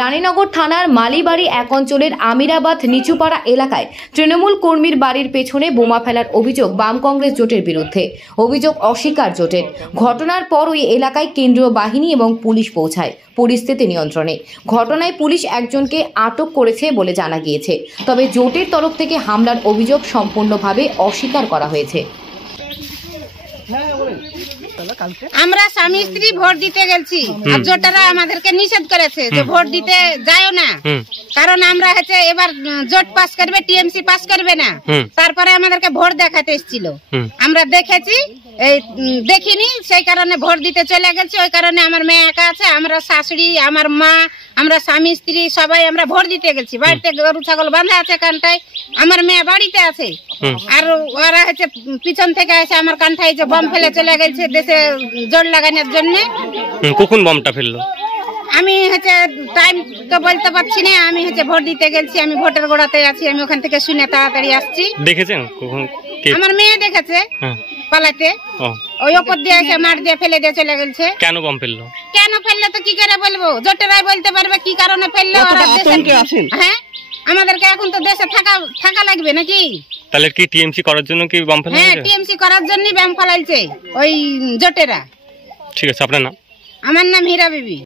রানীনগর থানার মালিবাড়ি এক অঞ্চলের আমিরাবাদ নিচুপাড়া এলাকায় তৃণমূল কর্মীর বাড়ির পেছনে বোমা ফেলার অভিযোগ বাম কংগ্রেস জোটের বিরুদ্ধে। অভিযোগ অস্বীকার জোটের। ঘটনার পর ওই এলাকায় কেন্দ্রীয় বাহিনী এবং পুলিশ পৌঁছায় পরিস্থিতি নিয়ন্ত্রণে। ঘটনায় পুলিশ একজনকে আটক করেছে বলে জানা গিয়েছে। তবে জোটের তরফ থেকে হামলার অভিযোগ সম্পূর্ণভাবে অস্বীকার করা হয়েছে। আমরা স্বামী স্ত্রী ভোট দিতে গেছি, আর জোটেরা আমাদেরকে নিষেধ করেছে যে ভোট দিতে যাও না, কারণ আমরা হচ্ছে এবার জোট পাস করবে, টিএমসি পাস করবে না। তারপরে আমাদেরকে ভোট দেখাতে এসেছিল, আমরা দেখেছি, দেখিনি, সেই কারণে ভোট দিতে চলে গেছি। ওই কারণে আমার মেয়ে একা আছে, আমরা শাশুড়ি, আমার মা, আমরা স্বামী স্ত্রী সবাই আমরা ভোট দিতে গেছি। বাড়িতে গরু ছাগল বাঁধা আছে কানটায়, আমার মেয়ে বাড়িতে আছে, আর ওরা হচ্ছে পিছন থেকে এসে আমার কানটায় যে বম ফেলে চলে গেছে দেশে জোর লাগানোর জন্য। কখন বমটা ফেললো আমি হচ্ছে টাইম তো বলতে পারছি না, আমি হচ্ছে ভোট দিতে গেছি, আমি ভোটের গোড়াতে আছি, আমি ওখান থেকে শুনে তাড়াতাড়ি আসছি। দেখেছেন কখন? আমার মেয়ে দেখেছে পালাতে, ওই ওপর দিয়ে এসে মার দিয়ে ফেলে দিয়ে চলে গেছে। কেন বম ফেললো? কেন ফেললো তো কি করে বলবো, জোটেরাই বলতে পারবে কি কারণে ফেললো। হ্যাঁ, আমাদেরকে এখন তো দেশে থাকা লাগবে নাকি? তাহলে কি টিএমসি করার জন্য কি বম ফেলা? হ্যাঁ, টিএমসি করার জন্যই বম ফেলাইছে ওই জোটেরা। ঠিক আছে, আপনার নাম? আমার নাম হীরা বিবি।